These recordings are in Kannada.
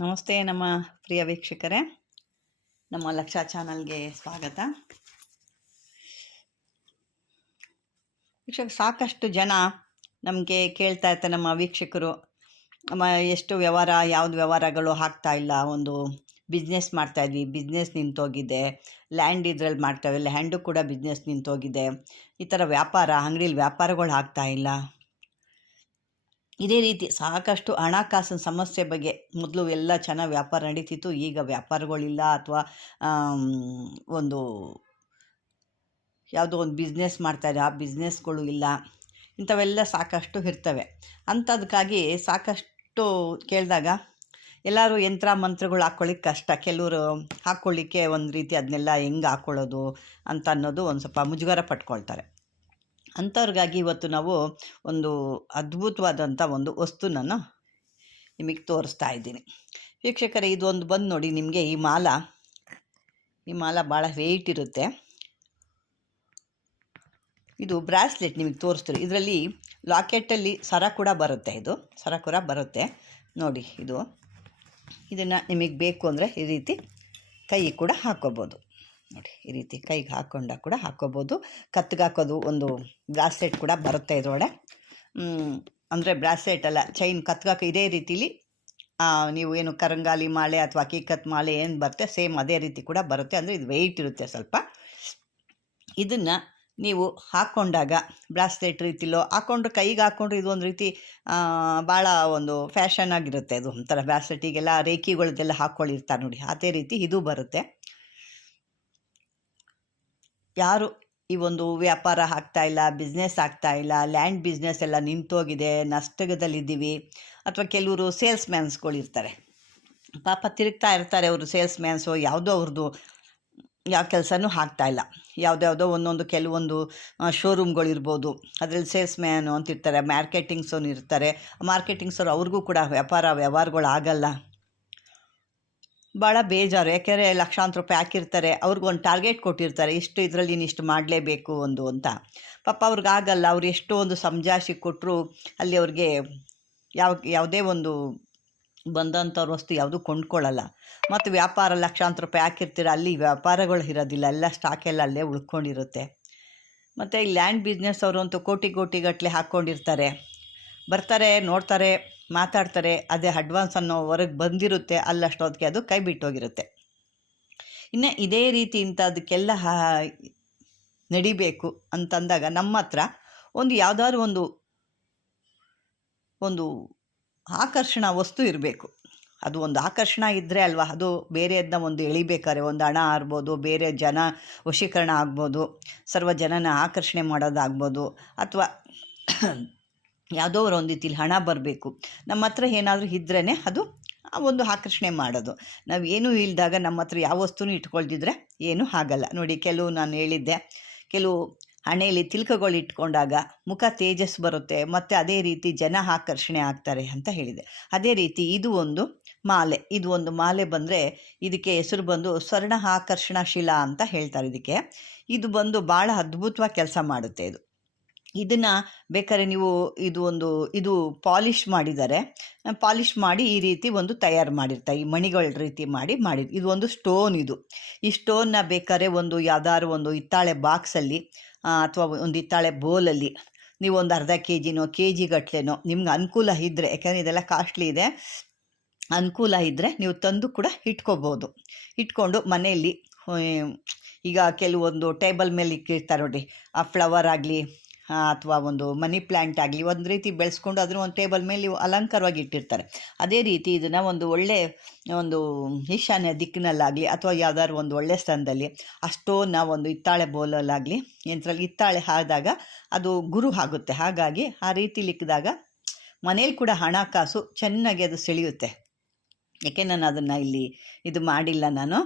ನಮಸ್ತೆ ನಮ್ಮ ಪ್ರಿಯ ವೀಕ್ಷಕರೇ. ನಮ್ಮ ಲಕ್ಷ ಚಾನಲ್ಗೆ ಸ್ವಾಗತ. ವೀಕ್ಷಕ ಸಾಕಷ್ಟು ಜನ ನಮಗೆ ಕೇಳ್ತಾ ಇರ್ತಾರೆ, ನಮ್ಮ ವೀಕ್ಷಕರು. ನಮ್ಮ ಎಷ್ಟು ವ್ಯವಹಾರ, ಯಾವ್ದು ವ್ಯವಹಾರಗಳು ಆಗ್ತಾ ಇಲ್ಲ, ಒಂದು ಬಿಸ್ನೆಸ್ ಮಾಡ್ತಾಯಿದ್ವಿ ಬಿಸ್ನೆಸ್ ನಿಂತೋಗಿದೆ ಲ್ಯಾಂಡ್ ಇದ್ರಲ್ಲಿ ಮಾಡ್ತಾವೆ ಲ್ಯಾಂಡು ಕೂಡ ಬಿಸ್ನೆಸ್ ನಿಂತೋಗಿದೆ. ಈ ಥರ ವ್ಯಾಪಾರ, ಅಂಗಡಿಲಿ ವ್ಯಾಪಾರಗಳು ಆಗ್ತಾ ಇಲ್ಲ. ಇದೇ ರೀತಿ ಸಾಕಷ್ಟು ಹಣಕಾಸಿನ ಸಮಸ್ಯೆ ಬಗ್ಗೆ ಮೊದಲು ಎಲ್ಲ ಚೆನ್ನಾಗಿ ವ್ಯಾಪಾರ ನಡೀತಿತ್ತು. ಈಗ ವ್ಯಾಪಾರಗಳಿಲ್ಲ ಅಥವಾ ಒಂದು ಯಾವುದೋ ಒಂದು ಬಿಸ್ನೆಸ್ ಮಾಡ್ತಾರೆ. ಆ ಬಿಸ್ನೆಸ್ಗಳು ಇಲ್ಲ. ಇಂಥವೆಲ್ಲ ಸಾಕಷ್ಟು ಇರ್ತವೆ. ಅಂಥದಕ್ಕಾಗಿ ಸಾಕಷ್ಟು ಕೇಳಿದಾಗ ಎಲ್ಲರೂ ಯಂತ್ರ ಮಂತ್ರಗಳು ಹಾಕ್ಕೊಳ್ಳಿಕ್ಕೆ ಕಷ್ಟ. ಕೆಲವರು ಹಾಕ್ಕೊಳ್ಳಿಕ್ಕೆ ಒಂದು ರೀತಿ ಅದನ್ನೆಲ್ಲ ಹೆಂಗೆ ಹಾಕ್ಕೊಳ್ಳೋದು ಅಂತ ಅನ್ನೋದು ಒಂದು ಸ್ವಲ್ಪ ಮುಜುಗರ ಪಟ್ಕೊಳ್ತಾರೆ. ಅಂಥವ್ರಿಗಾಗಿ ಇವತ್ತು ನಾವು ಒಂದು ಅದ್ಭುತವಾದಂಥ ಒಂದು ವಸ್ತುನನ್ನು ನಿಮಗೆ ತೋರಿಸ್ತಾ ಇದ್ದೀನಿ. ವೀಕ್ಷಕರೇ, ಇದೊಂದು ಬಂದು ನೋಡಿ ನಿಮಗೆ ಈ ಮಾಲ. ಈ ಮಾಲ ಭಾಳ ವೆಯ್ಟ್ ಇರುತ್ತೆ. ಇದು ಬ್ರಾಸ್ಲೆಟ್ ನಿಮಗೆ ತೋರಿಸ್ತೀರಿ ಇದರಲ್ಲಿ ಲಾಕೆಟಲ್ಲಿ ಸರ ಕೂಡ ಬರುತ್ತೆ ಇದು. ಸರ ಕೂಡ ಬರುತ್ತೆ. ನೋಡಿ ಇದು. ಇದನ್ನು ನಿಮಗೆ ಬೇಕು ಅಂದರೆ ಈ ರೀತಿ ಕೈ ಕೂಡ ಹಾಕ್ಕೋಬೋದು. ನೋಡಿ, ಈ ರೀತಿ ಕೈಗೆ ಹಾಕ್ಕೊಂಡಾಗ ಕೂಡ ಹಾಕ್ಕೋಬೋದು ಕತ್ತಿಗೆ ಹಾಕೋದು ಒಂದು ಬ್ರಾಸ್ಲೆಟ್ ಕೂಡ ಬರುತ್ತೆ ಇದರೊಳಗೆ ಅಂದರೆ ಬ್ರಾಸ್ಲೆಟ್ ಅಲ್ಲ, ಚೈನ್ ಕತ್ಗಾಕ ಇದೇ ರೀತಿಲಿ ನೀವು ಏನು ಕರಂಗಾಲಿ ಮಾಲೆ ಅಥವಾ ಕೀಕತ್ ಮಾಲೆ ಏನು ಬರುತ್ತೆ, ಸೇಮ್ ಅದೇ ರೀತಿ ಕೂಡ ಬರುತ್ತೆ. ಅಂದರೆ ಇದು ವೆಯ್ಟ್ ಇರುತ್ತೆ ಸ್ವಲ್ಪ. ಇದನ್ನು ನೀವು ಹಾಕ್ಕೊಂಡಾಗ ಬ್ರಾಸ್ಲೆಟ್ ರೀತಿಲೋ ಹಾಕ್ಕೊಂಡ್ರೆ ಕೈಗೆ ಹಾಕ್ಕೊಂಡ್ರೆ ಇದು ಒಂದು ರೀತಿ ಭಾಳ ಒಂದು ಫ್ಯಾಷನ್ ಆಗಿರುತ್ತೆ ಅದು ಒಂಥರ. ಬ್ರಾಸ್ಲೆಟಿಗೆಲ್ಲ ರೇಖಿಗಳದ್ದೆಲ್ಲ ಹಾಕ್ಕೊಳ್ಳಿರ್ತಾರೆ ನೋಡಿ, ಅದೇ ರೀತಿ ಇದು ಬರುತ್ತೆ. ಯಾರು ಈ ಒಂದು ವ್ಯಾಪಾರ ಆಗ್ತಾ ಇಲ್ಲ ಬಿಸ್ನೆಸ್ ಆಗ್ತಾ ಇಲ್ಲ ಲ್ಯಾಂಡ್ ಬಿಸ್ನೆಸ್ ಎಲ್ಲ ನಿಂತೋಗಿದೆ ನಷ್ಟದಲ್ಲಿದ್ದೀವಿ ಅಥವಾ ಕೆಲವರು ಸೇಲ್ಸ್ ಮ್ಯಾನ್ಸ್ಗಳಿರ್ತಾರೆ ಪಾಪ ತಿರುಗ್ತಾ ಇರ್ತಾರೆ ಅವರು ಸೇಲ್ಸ್ ಮ್ಯಾನ್ಸು ಯಾವುದೋ ಅವ್ರದ್ದು ಯಾವ ಕೆಲಸನೂ ಆಗ್ತಾಯಿಲ್ಲ ಯಾವುದ್ಯಾವುದೋ ಒಂದೊಂದು ಕೆಲವೊಂದು ಶೋರೂಮ್ಗಳಿರ್ಬೋದು ಅದರಲ್ಲಿ ಸೇಲ್ಸ್ ಮ್ಯಾನು ಅಂತಿರ್ತಾರೆ ಮಾರ್ಕೆಟಿಂಗ್ಸೋನು ಇರ್ತಾರೆ ಮಾರ್ಕೆಟಿಂಗ್ಸವ್ರು ಅವ್ರಿಗೂ ಕೂಡ ವ್ಯಾಪಾರ ವ್ಯವಹಾರಗಳು ಆಗಲ್ಲ. ಭಾಳ ಬೇಜಾರು. ಯಾಕೆಂದರೆ ಲಕ್ಷಾಂತರ ರೂಪಾಯಿ ಹಾಕಿರ್ತಾರೆ ಅವ್ರಿಗೊಂದು ಟಾರ್ಗೆಟ್ ಕೊಟ್ಟಿರ್ತಾರೆ, ಇಷ್ಟು ಇದರಲ್ಲಿ ನೀನು ಇಷ್ಟು ಮಾಡಲೇಬೇಕು ಒಂದು ಅಂತ. ಪಾಪ ಅವ್ರಿಗಾಗಲ್ಲ ಅವ್ರು ಎಷ್ಟೋ ಒಂದು ಸಂಜಾಶಿ ಕೊಟ್ಟರು ಅಲ್ಲಿ ಅವ್ರಿಗೆ ಯಾವ, ಯಾವುದೇ ಒಂದು ಬಂದಂಥವ್ರ ವಸ್ತು ಯಾವುದೂ ಕೊಂಡ್ಕೊಳ್ಳಲ್ಲ ಮತ್ತು ವ್ಯಾಪಾರ ಲಕ್ಷಾಂತರ ರೂಪಾಯಿ ಹಾಕಿರ್ತೀರ, ಅಲ್ಲಿ ವ್ಯಾಪಾರಗಳು ಇರೋದಿಲ್ಲ, ಎಲ್ಲ ಸ್ಟಾಕೆಲ್ಲ ಅಲ್ಲೇ ಉಳ್ಕೊಂಡಿರುತ್ತೆ. ಮತ್ತು ಈ ಲ್ಯಾಂಡ್ ಬಿಸ್ನೆಸ್ ಅವರು ಅಂತೂ ಕೋಟಿ ಕೋಟಿಗಟ್ಟಲೆ ಹಾಕ್ಕೊಂಡಿರ್ತಾರೆ ಬರ್ತಾರೆ, ನೋಡ್ತಾರೆ, ಮಾತಾಡ್ತಾರೆ, ಅದೇ ಅಡ್ವಾನ್ಸ್ ಅನ್ನೋ ಹೊರಗೆ ಬಂದಿರುತ್ತೆ ಅಲ್ಲಷ್ಟೊತ್ತಿಗೆ ಅದು ಕೈ ಬಿಟ್ಟೋಗಿರುತ್ತೆ ಇನ್ನು ಇದೇ ರೀತಿ ಇಂಥದಕ್ಕೆಲ್ಲ ನಡಿಬೇಕು ಅಂತಂದಾಗ ನಮ್ಮ ಹತ್ರ ಒಂದು ಯಾವುದಾದ್ರು ಒಂದು ಒಂದು ಆಕರ್ಷಣಾ ವಸ್ತು ಇರಬೇಕು. ಅದು ಒಂದು ಆಕರ್ಷಣ ಇದ್ದರೆ ಅಲ್ವಾ, ಅದು ಬೇರೆಯದನ್ನ ಒಂದು ಎಳಿಬೇಕಾದ್ರೆ, ಒಂದು ಹಣ ಆಗ್ಬೋದು, ಬೇರೆ ಜನ ವಶೀಕರಣ ಆಗ್ಬೋದು ಸರ್ವ ಜನನ ಆಕರ್ಷಣೆ ಮಾಡೋದಾಗ್ಬೋದು, ಅಥವಾ ಯಾವುದೋ ಒಂದು ರೀತಿಲಿ ಹಣ ಬರಬೇಕು. ನಮ್ಮ ಹತ್ರ ಏನಾದರೂ ಇದ್ರೇ ಅದು ಒಂದು ಆಕರ್ಷಣೆ ಮಾಡೋದು. ನಾವು ಏನೂ ಇಲ್ದಾಗ ನಮ್ಮ ಹತ್ರ ಯಾವ ವಸ್ತುನೂ ಇಟ್ಕೊಳ್ದಿದ್ರೆ ಏನೂ ಆಗಲ್ಲ. ನೋಡಿ, ಕೆಲವು ನಾನು ಹೇಳಿದ್ದೆ, ಕೆಲವು ಹಣೆಯಲ್ಲಿ ತಿಲ್ಕಗಳು ಇಟ್ಕೊಂಡಾಗ ಮುಖ ತೇಜಸ್ ಬರುತ್ತೆ, ಮತ್ತು ಅದೇ ರೀತಿ ಜನ ಆಕರ್ಷಣೆ ಆಗ್ತಾರೆ ಅಂತ ಹೇಳಿದೆ. ಅದೇ ರೀತಿ ಇದು ಒಂದು ಮಾಲೆ, ಇದು ಒಂದು ಮಾಲೆ ಬಂದರೆ ಇದಕ್ಕೆ ಹೆಸರು ಬಂದು ಸ್ವರ್ಣ ಆಕರ್ಷಣಾ ಶಿಲಾ ಅಂತ ಹೇಳ್ತಾರೆ ಇದಕ್ಕೆ. ಇದು ಬಂದು ಭಾಳ ಅದ್ಭುತವಾಗಿ ಕೆಲಸ ಮಾಡುತ್ತೆ ಇದು. ಇದನ್ನು ಬೇಕಾದ್ರೆ ನೀವು ಇದು ಒಂದು, ಇದು ಪಾಲಿಷ್ ಮಾಡಿದ್ದಾರೆ ಪಾಲಿಷ್ ಮಾಡಿ ಈ ರೀತಿ ಒಂದು ತಯಾರು ಮಾಡಿರ್ತಾರೆ ಈ ಮಣಿಗಳ ರೀತಿ ಮಾಡಿ ಮಾಡಿ ಇದು ಒಂದು ಸ್ಟೋನ್ ಇದು. ಈ ಸ್ಟೋನ್ನ ಬೇಕಾದ್ರೆ ಒಂದು ಯಾವ್ದಾದ್ರು ಒಂದು ಹಿತ್ತಾಳೆ ಬಾಕ್ಸಲ್ಲಿ ಅಥವಾ ಒಂದು ಹಿತ್ತಾಳೆ ಬೋಲಲ್ಲಿ, ನೀವು ಒಂದು ಅರ್ಧ ಕೆ ಜಿನೋ ಕೆ ಜಿ ಗಟ್ಲೆನೋ ನಿಮ್ಗೆ ಅನುಕೂಲ ಇದ್ದರೆ ಯಾಕಂದರೆ ಇದೆಲ್ಲ ಕಾಸ್ಟ್ಲಿ ಇದೆ, ಅನುಕೂಲ ಇದ್ದರೆ ನೀವು ತಂದು ಕೂಡ ಇಟ್ಕೋಬೋದು. ಇಟ್ಕೊಂಡು ಮನೆಯಲ್ಲಿ ಈಗ ಕೆಲವೊಂದು ಟೇಬಲ್ ಮೇಲೆ ಇಕ್ಕಿರ್ತಾರೆ ನೋಡಿ, ಆ ಫ್ಲವರ್ ಆಗಲಿ ಅಥವಾ ಒಂದು ಮನಿ ಪ್ಲ್ಯಾಂಟ್ ಆಗಲಿ, ಒಂದು ರೀತಿ ಬೆಳೆಸ್ಕೊಂಡು ಅದನ್ನು ಒಂದು ಟೇಬಲ್ ಮೇಲೆ ಅಲಂಕಾರವಾಗಿ ಇಟ್ಟಿರ್ತಾರೆ. ಅದೇ ರೀತಿ ಇದನ್ನು ಒಂದು ಒಳ್ಳೆ, ಒಂದು ಈಶಾನ್ಯ ದಿಕ್ಕಿನಲ್ಲಾಗಲಿ ಅಥವಾ ಯಾವ್ದಾದ್ರು ಒಂದು ಒಳ್ಳೆ ಸ್ಥಾನದಲ್ಲಿ ಅಷ್ಟೋನ್ನ ಒಂದು ಹಿತ್ತಾಳೆ ಬೋಲಲ್ಲಾಗಲಿ ಎಂಥರಲ್ಲಿ ಹಿತ್ತಾಳೆ ಆದಾಗ ಅದು ಗುರು ಆಗುತ್ತೆ. ಹಾಗಾಗಿ ಆ ರೀತಿ ಲಿಕ್ಕಿದಾಗ ಮನೇಲಿ ಕೂಡ ಹಣಕಾಸು ಚೆನ್ನಾಗಿ ಅದು ಸೆಳೆಯುತ್ತೆ. ಯಾಕೆ ನಾನು ಅದನ್ನು ಇಲ್ಲಿ ಇದು ಮಾಡಿಲ್ಲ ನಾನು.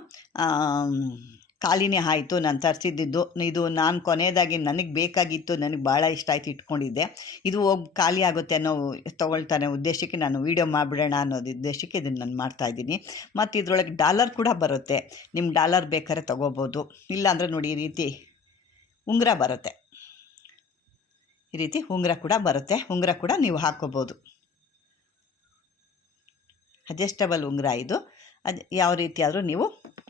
ಖಾಲಿನೇ ಆಯಿತು, ನಾನು ತರಿಸಿದ್ದಿದ್ದು. ಇದು ನಾನು ಕೊನೆಯದಾಗಿ ನನಗೆ ಬೇಕಾಗಿತ್ತು, ನನಗೆ ಭಾಳ ಇಷ್ಟ ಆಯ್ತು ಇಟ್ಕೊಂಡಿದ್ದೆ. ಇದು ಹೋಗಿ ಖಾಲಿ ಆಗುತ್ತೆ ಅನ್ನೋ ತೊಗೊಳ್ತಾನೆ ಉದ್ದೇಶಕ್ಕೆ ನಾನು ವೀಡಿಯೋ ಮಾಡಿಬಿಡೋಣ ಅನ್ನೋದು ಉದ್ದೇಶಕ್ಕೆ ಇದನ್ನು ನಾನು ಮಾಡ್ತಾಯಿದ್ದೀನಿ ಮತ್ತು ಇದರೊಳಗೆ ಡಾಲರ್ ಕೂಡ ಬರುತ್ತೆ. ನಿಮ್ಗೆ ಡಾಲರ್ ಬೇಕಾದ್ರೆ ತೊಗೋಬೋದು. ಇಲ್ಲಾಂದರೆ ನೋಡಿ ಈ ರೀತಿ ಉಂಗುರ ಬರುತ್ತೆ. ಈ ರೀತಿ ಉಂಗುರ ಕೂಡ ಬರುತ್ತೆ. ಉಂಗುರ ಕೂಡ ನೀವು ಹಾಕೋಬೋದು. ಅಡ್ಜಸ್ಟಬಲ್ ಉಂಗುರ ಇದು. ಅದು ಯಾವ ರೀತಿಯಾದರೂ ನೀವು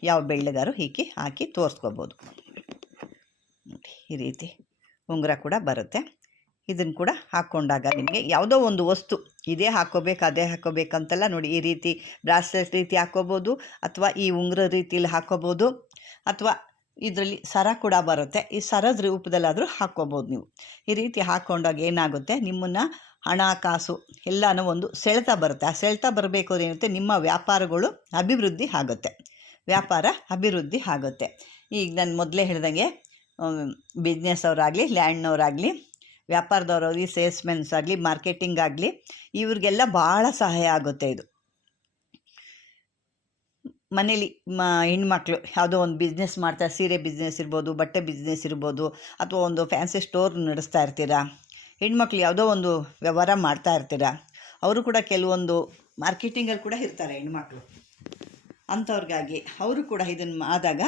ಯಾವ ಬೆಳ್ಳಗಾರು ಹೀಗೆ ಹಾಕಿ ತೋರಿಸ್ಕೋಬೋದು. ನೋಡಿ, ಈ ರೀತಿ ಉಂಗುರ ಕೂಡ ಬರುತ್ತೆ. ಇದನ್ನು ಕೂಡ ಹಾಕ್ಕೊಂಡಾಗ ನಿಮಗೆ ಯಾವುದೋ ಒಂದು ವಸ್ತು ಇದೇ ಹಾಕೋಬೇಕು ಅದೇ ಹಾಕೋಬೇಕಂತೆಲ್ಲ ನೋಡಿ ಈ ರೀತಿ ಬ್ರಾಸ್ಲೆಟ್ ರೀತಿ ಹಾಕ್ಕೋಬೋದು ಅಥವಾ ಈ ಉಂಗುರ ರೀತಿಯಲ್ಲಿ ಹಾಕ್ಕೋಬೋದು ಅಥವಾ ಇದರಲ್ಲಿ ಸರ ಕೂಡ ಬರುತ್ತೆ. ಈ ಸರದ ರೂಪದಲ್ಲಾದರೂ ಹಾಕ್ಕೋಬೋದು ನೀವು. ಈ ರೀತಿ ಹಾಕ್ಕೊಂಡಾಗ ಏನಾಗುತ್ತೆ? ನಿಮ್ಮನ್ನು ಹಣಕಾಸು ಎಲ್ಲನೂ ಒಂದು ಸೆಳೆತ ಬರುತ್ತೆ. ಆ ಸೆಳೆತ ಬರಬೇಕು ಏನಿರುತ್ತೆ? ನಿಮ್ಮ ವ್ಯಾಪಾರಗಳು ಅಭಿವೃದ್ಧಿ ಆಗುತ್ತೆ. ವ್ಯಾಪಾರ ಅಭಿವೃದ್ಧಿ ಆಗುತ್ತೆ. ಈಗ ನಾನು ಮೊದಲೇ ಹೇಳ್ದಂಗೆ ಬಿಸ್ನೆಸ್ ಅವರಾಗಲಿ ಲ್ಯಾಂಡ್ನವರಾಗಲಿ ವ್ಯಾಪಾರದವರಾಗಲಿ ಸೇಲ್ಸ್ಮೆನ್ಸ್ ಆಗಲಿ ಮಾರ್ಕೆಟಿಂಗ್ ಆಗಲಿ, ಇವ್ರಿಗೆಲ್ಲ ಭಾಳ ಸಹಾಯ ಆಗುತ್ತೆ ಇದು. ಮನೇಲಿ ಮ, ಹೆಣ್ಮಕ್ಳು ಯಾವುದೋ ಒಂದು ಬಿಸ್ನೆಸ್ ಮಾಡ್ತಾ ಸೀರೆ ಬಿಸ್ನೆಸ್ ಇರ್ಬೋದು, ಬಟ್ಟೆ ಬಿಸ್ನೆಸ್ ಇರ್ಬೋದು, ಅಥವಾ ಒಂದು ಫ್ಯಾನ್ಸಿ ಸ್ಟೋರ್ ನಡೆಸ್ತಾ ಇರ್ತೀರಾ, ಹೆಣ್ಮಕ್ಳು ಯಾವುದೋ ಒಂದು ವ್ಯವಹಾರ ಮಾಡ್ತಾ ಇರ್ತೀರಾ, ಅವರು ಕೂಡ ಕೆಲವೊಂದು ಮಾರ್ಕೆಟಿಂಗಲ್ಲಿ ಕೂಡ ಇರ್ತಾರೆ ಹೆಣ್ಮಕ್ಳು. ಅಂಥವ್ರಿಗಾಗಿ ಅವರು ಕೂಡ ಇದನ್ನು ಆದಾಗ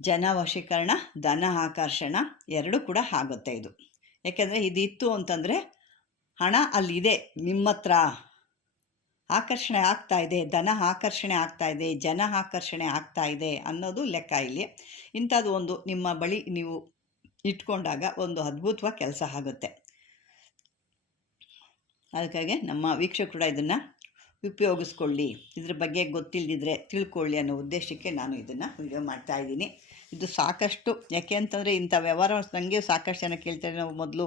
ಜನ ವಶೀಕರಣ ಧನ ಆಕರ್ಷಣ ಎರಡೂ ಕೂಡ ಆಗುತ್ತೆ ಇದು. ಯಾಕೆಂದರೆ ಇದಿತ್ತು ಅಂತಂದರೆ ಹಣ ಅಲ್ಲಿದೆ ನಿಮ್ಮ ಹತ್ರ ಆಕರ್ಷಣೆ ಆಗ್ತಾ ಇದೆ, ಧನ ಆಕರ್ಷಣೆ ಆಗ್ತಾ ಇದೆ, ಜನ ಆಕರ್ಷಣೆ ಆಗ್ತಾ ಇದೆ ಅನ್ನೋದು ಲೆಕ್ಕ ಇಲ್ಲಿ. ಇಂಥದ್ದು ಒಂದು ನಿಮ್ಮ ಬಳಿ ನೀವು ಇಟ್ಕೊಂಡಾಗ ಒಂದು ಅದ್ಭುತವಾಗಿ ಕೆಲಸ ಆಗುತ್ತೆ. ಅದಕ್ಕಾಗಿ ನಮ್ಮ ವೀಕ್ಷಕರು ಕೂಡ ಇದನ್ನು ಉಪಯೋಗಿಸ್ಕೊಳ್ಳಿ. ಇದ್ರ ಬಗ್ಗೆ ಗೊತ್ತಿಲ್ಲದಿದ್ರೆ ತಿಳ್ಕೊಳ್ಳಿ ಅನ್ನೋ ಉದ್ದೇಶಕ್ಕೆ ನಾನು ಇದನ್ನು ವಿಡಿಯೋ ಮಾಡ್ತಾ ಇದ್ದೀನಿ. ಇದು ಸಾಕಷ್ಟು, ಯಾಕೆ ಅಂತಂದರೆ ಇಂಥ ವ್ಯವಹಾರ ನನಗೆ ಸಾಕಷ್ಟು ಜನ ಕೇಳ್ತಾರೆ. ನಾವು ಮೊದಲು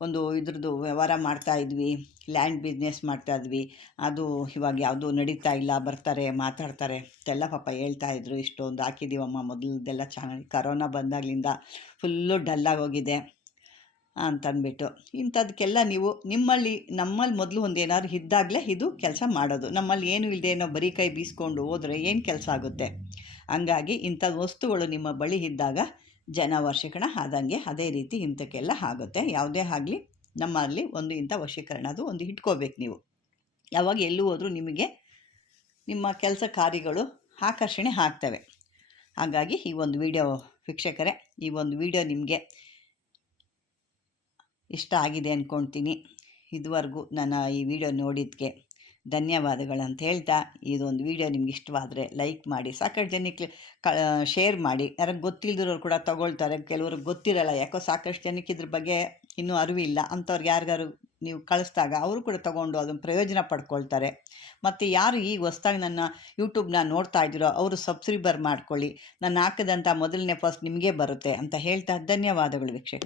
ಒಂದು ಇದ್ರದ್ದು ವ್ಯವಹಾರ ಮಾಡ್ತಾ ಇದ್ವಿ ಲ್ಯಾಂಡ್ ಬಿಸ್ನೆಸ್ ಮಾಡ್ತಾ ಇದ್ವಿ. ಅದು ಇವಾಗ ಯಾವುದೂ ನಡೀತಾ ಇಲ್ಲ, ಬರ್ತಾರೆ, ಮಾತಾಡ್ತಾರೆ. ಎಲ್ಲ ಪಾಪ ಹೇಳ್ತಾ ಇದ್ರು, ಇಷ್ಟೊಂದು ಹಾಕಿದ್ದೀವಮ್ಮ ಮೊದಲದೆಲ್ಲ ಚೆನ್ನಾಗಿ ಕರೋನಾ ಬಂದಾಗಲಿಂದ ಫುಲ್ಲು ಡಲ್ಲಾಗಿ ಹೋಗಿದೆ ಅಂತಂದ್ಬಿಟ್ಟು. ಇಂಥದಕ್ಕೆಲ್ಲ ನೀವು ನಿಮ್ಮಲ್ಲಿ, ನಮ್ಮಲ್ಲಿ ಮೊದಲು ಒಂದು ಏನಾದ್ರು ಇದ್ದಾಗಲೇ ಇದು ಕೆಲಸ ಮಾಡೋದು. ನಮ್ಮಲ್ಲಿ ಏನು ಇಲ್ಲದೆ ಏನೋ ಬರೀ ಕೈ ಬೀಸ್ಕೊಂಡು ಹೋದರೆ ಏನು ಕೆಲಸ ಆಗುತ್ತೆ? ಹಂಗಾಗಿ ಇಂಥ ವಸ್ತುಗಳು ನಿಮ್ಮ ಬಳಿ ಇದ್ದಾಗ ಜನ ವರ್ಷೀಕರಣ ಆದಂಗೆ ಅದೇ ರೀತಿ ಇಂಥಕ್ಕೆಲ್ಲ ಆಗುತ್ತೆ. ಯಾವುದೇ ಆಗಲಿ ನಮ್ಮಲ್ಲಿ ಒಂದು ಇಂಥ ವಶೀಕರಣ ಅದು ಒಂದು ಇಟ್ಕೋಬೇಕು ನೀವು. ಯಾವಾಗ ಎಲ್ಲೂ ಹೋದರೂ ನಿಮಗೆ ನಿಮ್ಮ ಕೆಲಸ ಕಾರ್ಯಗಳು ಆಕರ್ಷಣೆ ಆಗ್ತವೆ. ಹಾಗಾಗಿ ಈ ಒಂದು ವಿಡಿಯೋ ವೀಕ್ಷಕರೇ, ಈ ಒಂದು ವಿಡಿಯೋ ನಿಮಗೆ ಇಷ್ಟ ಆಗಿದೆ ಅಂದ್ಕೊಳ್ತೀನಿ ಇದುವರೆಗೂ ನನ್ನ ಈ ವಿಡಿಯೋ ನೋಡಿದ್ದಕ್ಕೆ ಅಂತ ಹೇಳ್ತಾ, ಇದೊಂದು ವಿಡಿಯೋ ನಿಮ್ಗೆ ಇಷ್ಟವಾದರೆ ಲೈಕ್ ಮಾಡಿ, ಸಾಕಷ್ಟು ಜನಕ್ಕೆ ಕ, ಶೇರ್ ಮಾಡಿ. ಯಾರಿಗೆ ಗೊತ್ತಿಲ್ಲದಿರೋರು ಕೂಡ ತೊಗೊಳ್ತಾರೆ. ಕೆಲವ್ರಿಗೆ ಗೊತ್ತಿರಲ್ಲ ಯಾಕೋ ಸಾಕಷ್ಟು ಜನಕ್ಕೆ ಇದ್ರ ಬಗ್ಗೆ ಇನ್ನೂ ಅರಿವಿಲ್ಲ. ಅಂಥವ್ರಿಗೆ ಯಾರಿಗಾರು ನೀವು ಕಳಿಸ್ದಾಗ ಅವರು ಕೂಡ ತೊಗೊಂಡು ಅದನ್ನು ಪ್ರಯೋಜನ ಪಡ್ಕೊಳ್ತಾರೆ. ಮತ್ತು ಯಾರು ಈಗ ಹೊಸ್ದಾಗಿ ನನ್ನ ಯೂಟ್ಯೂಬ್ನ ನೋಡ್ತಾ ಇದ್ದೀರೋ ಅವರು ಸಬ್ಸ್ಕ್ರೈಬರ್ ಮಾಡ್ಕೊಳ್ಳಿ. ನಾನು ಹಾಕಿದಂಥ ಮೊದಲನೇ ಫಸ್ಟ್ ನಿಮಗೆ ಬರುತ್ತೆ ಅಂತ ಹೇಳ್ತಾ ಧನ್ಯವಾದಗಳು ವೀಕ್ಷಕ